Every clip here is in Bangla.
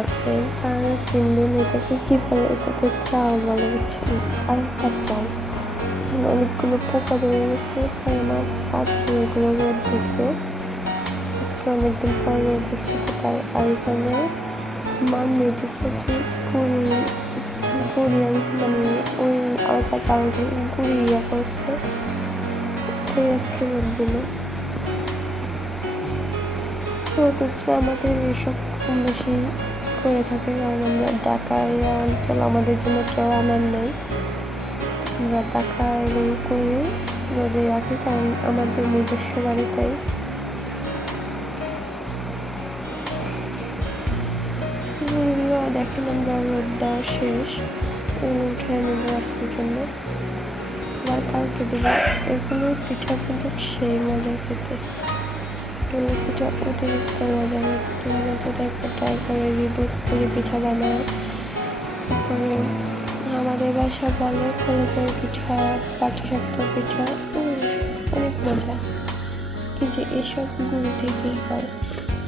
আছে আর 3 দিন। এটাকে কি বলে, এটাকে চাল বলে বুঝছেন, হালকা চাল। অনেকগুলো পোকা ধরে গেছে, তাই আমার চাচি এগুলো রোদ দিছে। আজকে অনেকদিন পর রোদ দিচ্ছে তো তাই। আর এখানে মেয়েতে চাচি গুড়ি আনছে, মানে ওই হালকা চাল দিয়ে গুড়ি করছে, তাই আজকে রোদ দিল। রোদ উঠলে আমাদের এইসব কম বেশি করে থাকে, কারণ আমরা ঢাকায় অঞ্চল, আমাদের জন্য কেউ আনার নেই। আমরা টাকা এগুলো করে রোদে রাখি, কারণ আমাদের নিজস্ব বাড়িতেই। দেখেন আমরা রোদ দেওয়া শেষ, উঠে নেব আজকের জন্য, আবার কালকে দেবো। এগুলো পিঠা কিন্তু সেই মজা খেতে, এগুলো পিঠা অতিরিক্ত মজা হয়। তোমরা তো দেখো ট্রাই করে দুধ পুলি পিঠা বানায়। তারপরে আমাদের বাসা বলে কলেজের পিঠা, পাটিসাপটা পিঠা, অনেক মজা। এই যে এসব গুড়ি থেকে হয়।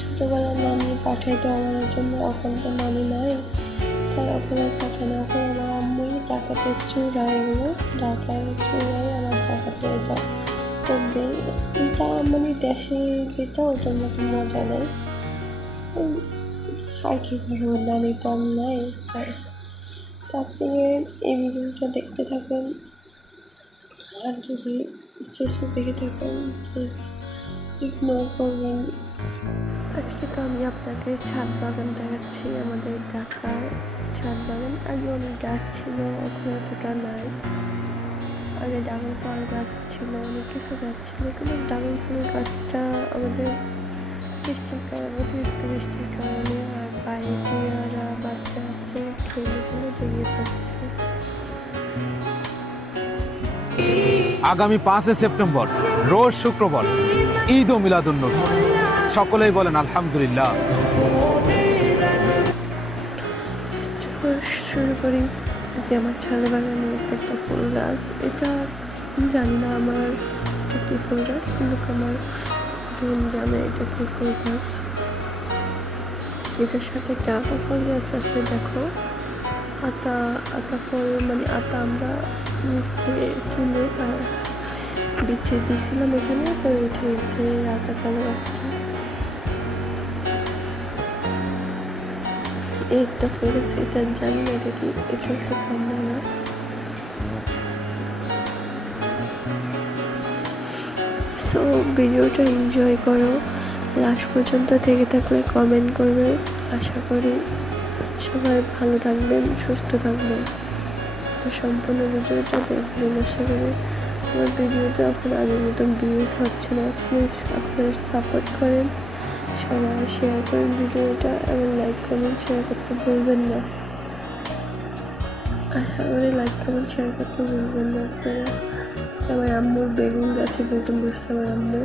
ছোটোবেলার নানি পাঠাইতো আমাদের জন্য, এখন তো নানি নাই, তাই এখন আর পাঠায় না। এখন আমার আম্মুই ঢাকাতে চূড়ায়, এগুলো ঢাকায় চূড়ায় আমার ঢাকাতে যায় তো যা, মানে দেশে যেটা ওটার মতো মজা নেই। আর কি করবো, নানি তো আর নাই, তাই। তো আপনি এই ভিডিওটা দেখতে থাকেন, আর যদি ফেসবুক দেখে থাকেন প্লিজ ইগনোর করবেন। আজকে তো আমি আপনাকে ছাদ বাগান দেখাচ্ছি, আমাদের ঢাকায় ছাদ বাগান। আগে অনেক গাছ ছিল, এখন এতটা নাই। আগে ড্রাগন ফল গাছ ছিল, অনেক কিছু গাছ ছিল, কিন্তু ড্রাগন ফলের গাছটা আমাদের বৃষ্টির কারণে, অতিরিক্ত বৃষ্টির কারণে, আর বাইরে টিয়ারা বাচ্চা আছে, খেলে বেরিয়ে পড়ছে। আগামী 5 সেপ্টেম্বর রোজ শুক্রবার, ঈদ ও মিলাদুন্নবী। সকলেই বলেন আলহামদুলিল্লাহ। শুরু করি যে আমার ছাদে বাগানে একটা ফুল গাছ, এটা জানি না আমার কি ফুল গাছ, কিন্তু আমার বোন জানে এটা কি ফুল গাছ। এটার সাথে একটা আতা ফল গাছ আছে, দেখো আতা ফল, মানে আতা আমরা নিচ থেকে কিনে আর বিছে দিয়েছিলাম, এখানে পরে উঠে গেছে আতা ফল গাছটা। একটা ফুল গাছ, এটা জানি না এটা কি, এটা হচ্ছে কামরাঙা। সো ভিডিওটা এনজয় করো, লাস্ট পর্যন্ত থেকে থাকলে কমেন্ট করবে। আশা করি সবাই ভালো থাকবেন, সুস্থ থাকবেন, সম্পূর্ণ ভিডিওটা দেখবেন। আশা করি আমার ভিডিওটা এখন আগের মতন ভিউজ হচ্ছে না, প্লিজ আপনারা সাপোর্ট করেন, সবাই শেয়ার করেন ভিডিওটা, এবং লাইক কমেন্ট শেয়ার করতে ভুলবেন না। আশা করি লাইক কমেন্ট শেয়ার করতে ভুলবেন না আপনারা। আমার আম্মুর বেগুন গাছে বেগুন দিচ্ছে আমার আম্মু।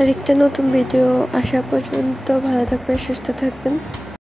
আরেকটা নতুন ভিডিও আসা পর্যন্ত ভালো থাকবেন, সুস্থ থাকবেন।